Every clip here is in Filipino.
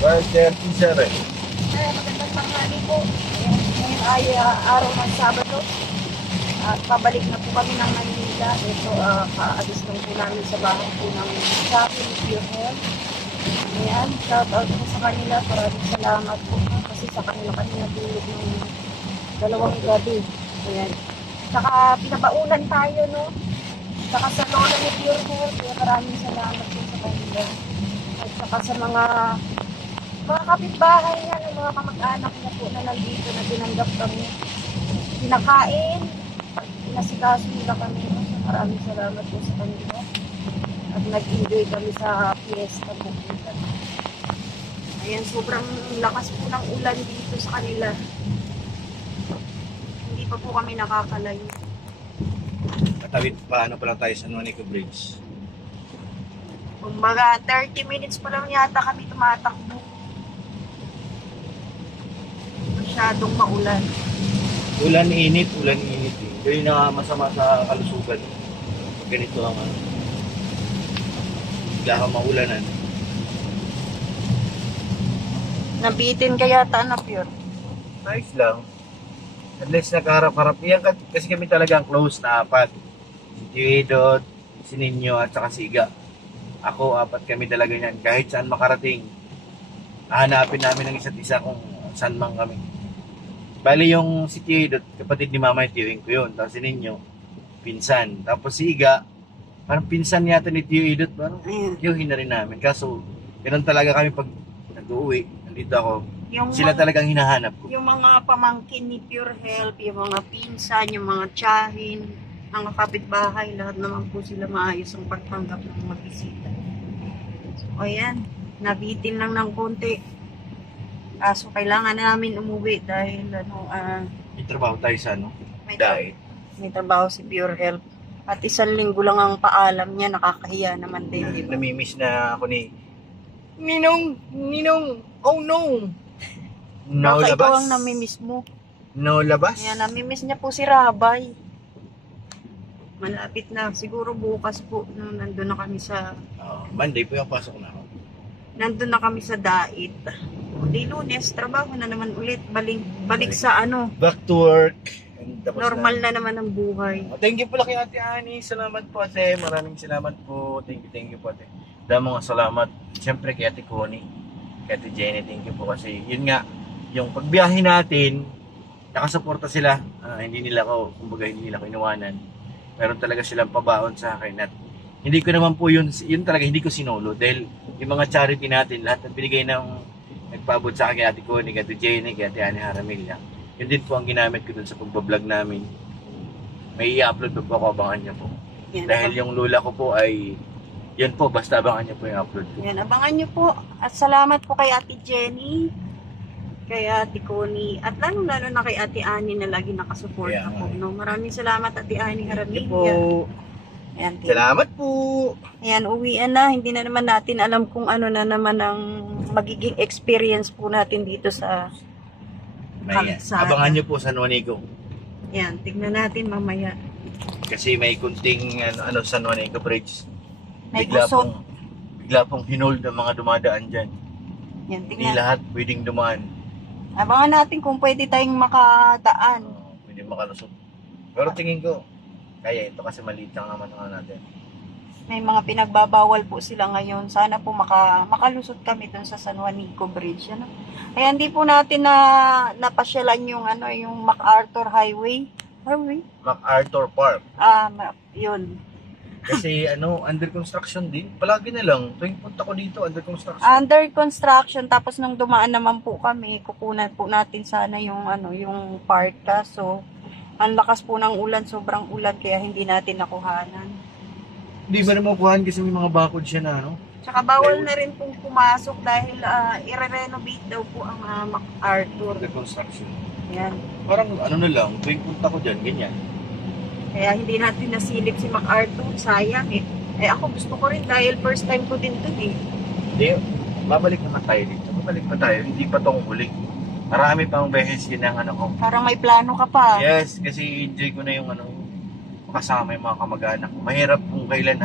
12:30 sir eh. Magandang tanghali po. Ngayon ay araw ng Sabado. At pabalik na po kami ng Manila. Ito, kaalis lang po namin sa bahay po ng Shopee ni Pure Health. Ayan, shout out po sa kanila. Maraming salamat po kasi sa kanila kami natulog ng 2 gabi. Ayan. Saka pinabaunan tayo, no? Saka sa lola ni Pure Health. Kaya maraming salamat po sa kanila. At saka sa mga kapitbahay niya, ng mga kamag-anak niya po na nandito na tinanggap kami. Pinakain, pinasikaso nila kami. So, maraming salamat po sa kanila. At nag-enjoy kami sa fiesta po. Ayan, sobrang lakas po ng ulan dito sa kanila. Hindi pa po kami nakakalayo. Katawid paano pala tayo sa Nuanico Bridge? Kumbaga, 30 minutes pa lang yata kami tumatakbo. Masyadong maulan. Ulan init eh. Yun na masama sa kalusugan. Ganito ang bigla kang maulanan. Nabitin kaya na Pure. Nice lang. At least nakaharap-harap. Yan kasi kami talagang close na apat. Si Tio si Ninyo at saka si Iga. Ako, apat kami talaga yan. Kahit saan makarating, hahanapin namin ang isa't isa kung saan man kami. Bali yung si Tio kapatid ni Mama, Tioing ko yun. Tapos si Ninyo, pinsan. Tapos si Iga, parang pinsan yata ni Tio Idot. Parang Tiohin na rin namin. Kaso, ganun talaga kami pag nag-uwi. Nandito ako. Sila talagang hinahanap ko. Yung mga pamangkin ni Pure Health, yung mga pinsan, yung mga tiyahin, mga kapitbahay, lahat naman po sila maayos ang pagtanggap ng magbisita. So, ayan, nabitin lang ng konti. So, kailangan namin umuwi dahil May trabaho tayo sa diet. may trabaho si Pure Health. At 1 linggo lang ang paalam niya, nakakahiya naman din. Di ba? Namimiss na ako ni Ninong, oh no! No Baka ikaw labas. ang namimiss mo. No labas. Ayan, namimiss niya po si Rabay. Malapit na. Siguro bukas po, nandun na kami sa Monday po yung pasok na ako. nandun na kami sa Dait. Di Lunes, trabaho na naman ulit. Balik sa Back to work. And tapos normal na naman ang buhay. Thank you pala kay Ate Ani. Salamat po ate. Maraming salamat po. Thank you po ate. Dahil mga salamat. Siyempre kay Ate Connie. Kay Ate Jenny. Thank you po kasi yun nga. Yung pagbiyahe natin, nakasuporta sila. Hindi nila ko iniwanan. Meron talaga silang pabaon sa akin. At hindi ko naman po yun talaga, hindi ko sinolo. Dahil yung mga charity natin, lahat ng binigay ng nagpaabot sa akin kay Ate Connie, kay Ate Jenny, kay Ate Ani Haramilla. Yun din po ang ginamit ko dun sa pagbablog namin. May i-upload po ako, abangan niyo po. Yan, Dahil yung lula ko po ay, yan po, basta abangan niyo po yung upload ko. Yan, abangan nyo po. At salamat po kay Ate Jenny, kay Ate Connie, at lalo-lalo na kay Ate Ani na lagi nakasupport Yeah. ako. No? Maraming salamat Ate Ani Thank you Haramilla. po. Ayan, Salamat po. Ayan, uwian na. Hindi na naman natin alam kung ano na naman ang magiging experience po natin dito sa kalsada. Abangan niyo po sa Nuanico. Ayan, tignan natin mamaya. Kasi may kunting sa Nuanico Bridge. May kusot. Bigla pong hinold ang mga dumadaan dyan. Ayan, Hindi tignan. lahat pwedeng dumaan. Abangan natin kung pwede tayong makadaan. Pwede makalusot. Pero tingin ko, kaya ito kasi maliit lang naman natin. May mga pinagbabawal po sila ngayon. Sana po makalusot kami dun sa San Juanico Bridge. Ano? Kaya hindi po natin napasyalan yung yung MacArthur Highway. MacArthur Park. Yun. Kasi under construction din. Palagi na lang. Tuwing punta ko dito, under construction. Under construction, tapos nung dumaan naman po kami, kukunan po natin sana yung yung part. So, ang lakas po ng ulan, sobrang ulan, kaya hindi natin nakuhanan. Hindi ba naman kuhaan kasi may mga bakod siya na Tsaka bawal na rin pong pumasok dahil i-renovate daw po ang MacArthur. under construction. Yan. Parang na lang, tuwing punta ko dyan, ganyan. Kaya hindi natin nasilip si MacArthur, sayang eh. Ako gusto ko rin dahil first time ko din to eh. Hindi, babalik naman tayo dito. Babalik pa tayo, hindi pa tong huli. Marami pang beses yun ang ko. Parang may plano ka pa. Yes, kasi enjoy ko na yung makasama yung mga kamag-anak. Mahirap kung kailan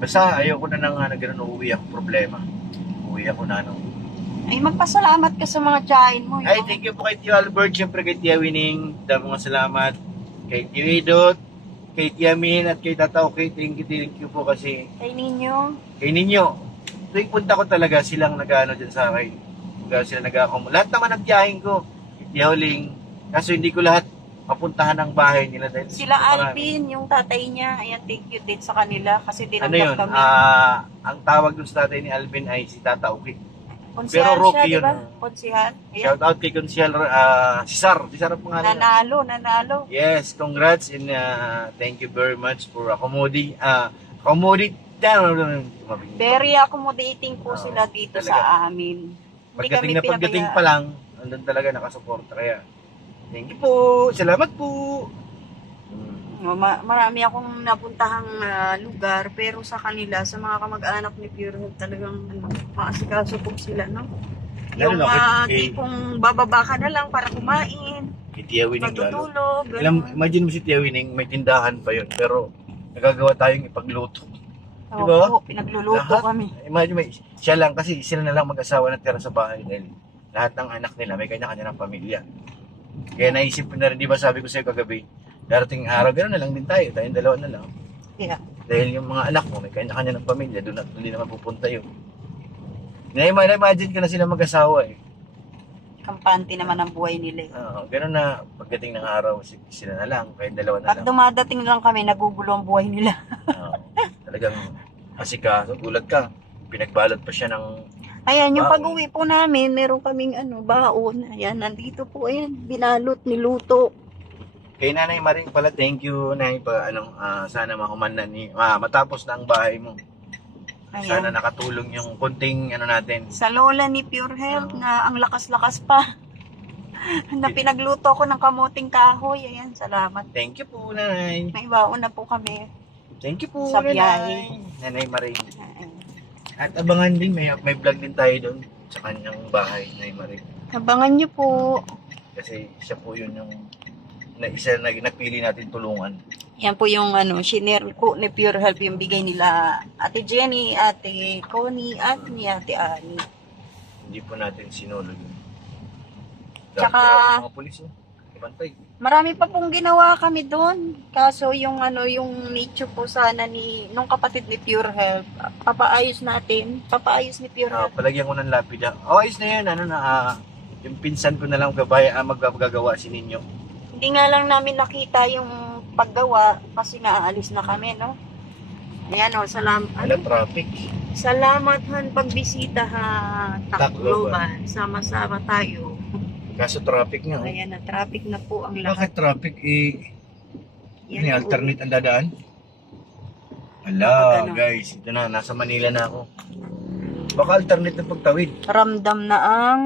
Basta ayoko na nang ganun uuwi ako problema. Uuwi uuwi ako na ano. Ay, magpasalamat ka sa mga tiyahin mo. Ay, thank you po kay Tio Albert, syempre kay Tia Winning, dami mga salamat. Kay Tio Idot, kay Tia Min, at kay Tata Okay, thank you po kasi Kay ninyo. kay ninyo. Tuwing punta ko talaga silang nag-ano dyan sa akin. Sila nag-accommodate. Lahat naman ang tiyahin ko. Tia Huling. Kaso hindi ko lahat mapuntahan ng bahay nila dahil Sila marami. Alvin, yung tatay niya. Ayan, thank you din sa kanila kasi Ano yun? tinanggap kami. Ang tawag dun sa tatay ni Alvin ay si Tata Okay. Konsihal pero Rocky siya, yun, di ba? ah. Konsihal. Ayan. Shout out kay Consiel Cesar. Cesar ang pangalan. Nanalo. Yes, congrats and thank you very much for accommodate. Very accommodating po Oo, sila dito talaga. sa amin. Hindi kami Pagdating pinabayaan. pa lang, andun talaga nakasuporta. Kaya, thank you po. Salamat po. Marami akong napuntahang lugar pero sa kanila, sa mga kamag-anak ni Pure Health, talagang maasikaso po sila, no? Lalo Yung na kay- tipong bababa ka na lang para kumain, Kay Tia Winning lalo. matutulog, gano'n. Imagine mo si Tia Winning, may tindahan pa yun. Pero, nagagawa tayong ipagluto. Oo diba? po, pinagluluto Lahat. kami. Imagine mo, siya lang kasi sila na lang mag-asawa na tira sa bahay dahil lahat ng anak nila may kanya-kanya ng pamilya. Kaya naisip ko na rin, di ba sabi ko sa'yo kagabi, darating araw, gano'n na lang din tayo, tayong dalawa na lang. Yeah. Dahil yung mga anak mo, may kanya-kanya ng pamilya, doon at hindi naman pupunta yun. Na-imagine ko na sila mag-asawa eh. Kampante naman ang buhay nila. Gano'n na, pagdating ng araw, sila na lang, kayong dalawa na Pag lang. dumadating lang kami, nagugulo ang buhay nila. Talagang asikaso, gulat ka. Pinagbalot pa siya ng Ayan, yung Baon. pag-uwi po namin, meron kaming baon. Ayan, nandito po, ayan, binalot, niluto. kay Nanay Maring pala, thank you Nay sana mahuman na matapos na ang bahay mo. Sana Ayan. nakatulong yung konting natin. Sa lola ni Pure Health Oo. na ang lakas-lakas pa. Na pinagluto ko ng kamuting kahoy. Ayan, salamat. Thank you po Nanay. May baon na po kami. Thank you po Sa Nanay. biyahe. Nanay Maring. Ayan. At abangan din, may vlog din tayo doon sa kanyang bahay, Nanay Maring. Abangan niyo po. Kasi siya po yun yung napili natin tulungan. Yan po yung shinare ko ni Pure Health yung bigay nila Ate Jenny, Ate Connie, at ni Ate Annie. Hindi po natin sinulog yun. Tsaka- Grabe mga pulis bantay. Marami pa pong ginawa kami doon. Kaso yung yung nicho po sana nung kapatid ni Pure Health, papaayos ni Pure Health. Palagyan ko ng lapida. Ayos na yun. Yung pinsan ko na lang maggagawa si Ninyo. Hindi nga lang namin nakita yung paggawa kasi aalis na kami, no? Ayan Traffic. salamat han pagbisita ha. Tacloban. Sama-sama tayo. Kaso traffic nga. Ayan na, traffic na po ang lahat. Bakit traffic Yan po. alternate ang dadaan? Ala, Pag ano. guys, ito na, nasa Manila na ako. Baka alternate na pagtawid. Ramdam na ang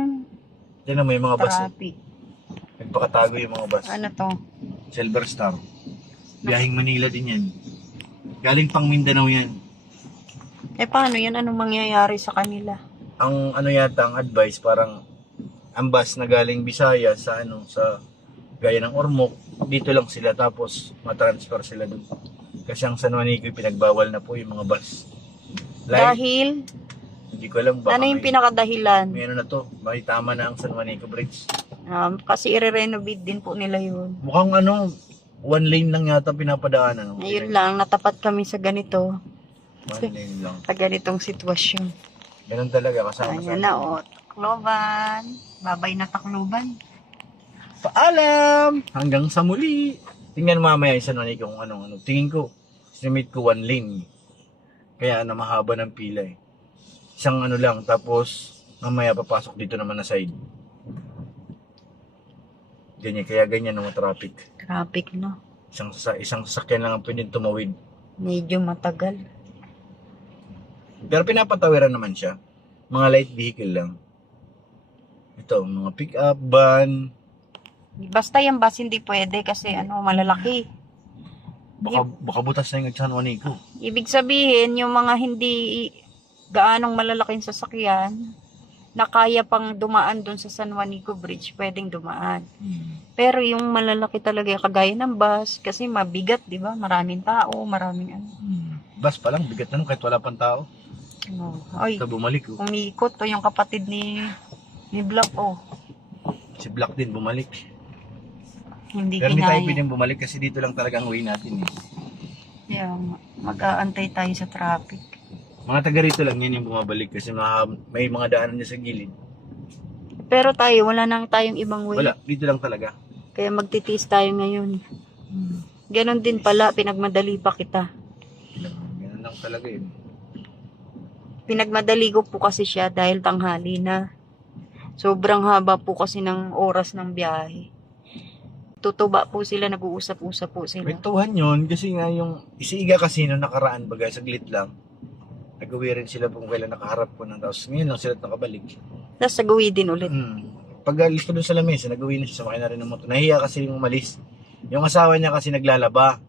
Diyan na may mga bus. traffic. Nagpakatago yung mga bus. Ano to? Silver Star. Biyahing Manila din yan. Galing pang Mindanao yan. Paano yan? Anong mangyayari sa kanila? Ang yata ang advice parang ang bus na galing Visayas sa gaya ng Ormoc, dito lang sila tapos matransfer sila dun. Kasi ang San Juanico pinagbawal na po yung mga bus. Dahil, Hindi ko alam baka ano yung pinakadahilan? may na to, may tama na ang San Juanico Bridge. Kasi i-renovate din po nila yun. Mukhang one lane lang yata pinapadaanan. Ayun lang, natapat kami sa ganito. One lane lang. Sa ganitong sitwasyon. Ganun talaga kasama Ayan na, Tacloban. Babay na Tacloban. Paalam! Hanggang sa muli. Tingnan mamaya yung San Juanico kung Tingin ko, estimate ko one lane. Kaya mahaba ng pila eh. Isang lang, tapos mamaya papasok dito naman na side. Kaya ganyan ang traffic. Traffic, no? Isang sasakyan lang ang pwedeng tumawid. Medyo matagal. Pero pinapatawiran naman siya. Mga light vehicle lang. Ito, mga pick-up, van. Basta yung bus hindi pwede kasi malalaki. Baka butas na yung San Juanico. Ibig sabihin, yung mga hindi gaanong malalaking sasakyan na kaya pang dumaan doon sa San Juanico Bridge, pwedeng dumaan. Pero yung malalaki talaga, kagaya ng bus, kasi mabigat, di ba? Maraming tao, maraming Bus pa lang, bigat na kahit wala pang tao. Oh. Ay, Ito bumalik oh. umikot to yung kapatid ni Black, oh. Si Black din bumalik. Hindi Pero hindi tayo kinaya. pwedeng bumalik kasi dito lang talaga ang way natin eh. Kaya mag-aantay tayo sa traffic. Mga taga rito lang yan yung bumabalik kasi may mga daanan niya sa gilid. Pero tayo, wala nang tayong ibang way. Wala, dito lang talaga. Kaya magtitiis tayo ngayon. Ganon din pala, pinagmadali pa kita. Ganun lang talaga yun. Pinagmadali ko po kasi siya dahil tanghali na. Sobrang haba po kasi ng oras ng biyahe. Tutuba po sila, nag-uusap-usap po sila. Kwentuhan yun kasi nga yung isiiga kasi nung nakaraan bagay saglit lang. Nag-uwi rin sila kung kailan nakaharap ko ng tapos ngayon lang sila nakabalik. Tapos nagawi din ulit. Pag alis ko dun sa lamesa, nag-uwi na siya, sumakay na rin ng motor. Nahiya kasi yung umalis. Yung asawa niya kasi naglalaba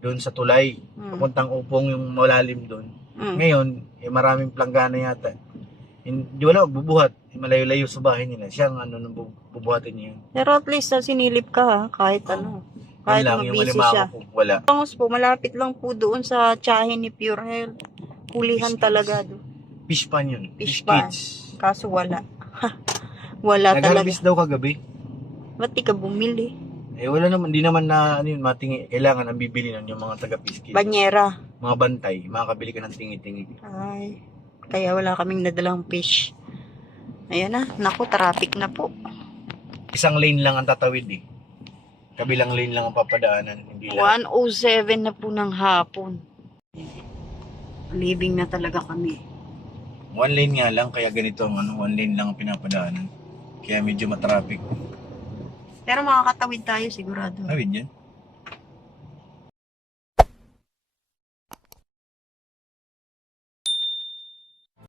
doon sa tulay. Papuntang Upong yung malalim doon. Ngayon, maraming planggana yata. Hindi wala bubuhat. Malayo-layo sa bahay nila. Siya ang nung bubuhatin niya. Pero at least sinilip ka ha, kahit ano. Kahit Lang, yung mabisi malimango siya. po, wala. Pangos po, malapit lang po doon sa tsahin ni Pure Health. Hulihan Fish talaga doon. Fish pan yun. Fish Fish pan. kids. Kaso wala. Wala talaga. Nag-harvest daw kagabi. Ba't di ka bumili? Eh wala naman, di naman na ano yun, matingi. Kailangan ang bibili nun yung mga taga-fish kids. Banyera. Mga bantay, makakabili ka ng tingi-tingi. Ay, kaya wala kaming nadalang fish. Ayan na, naku, traffic na po. Isang lane lang ang tatawid eh. Kabilang lane lang ang papadaanan. Hindi lang. 1:07 na po ng hapon. Leaving na talaga kami. One lane nga lang, kaya ganito ang one lane lang ang pinapadaanan. Kaya medyo matraffic. Pero makakatawid tayo sigurado. Tawid yan.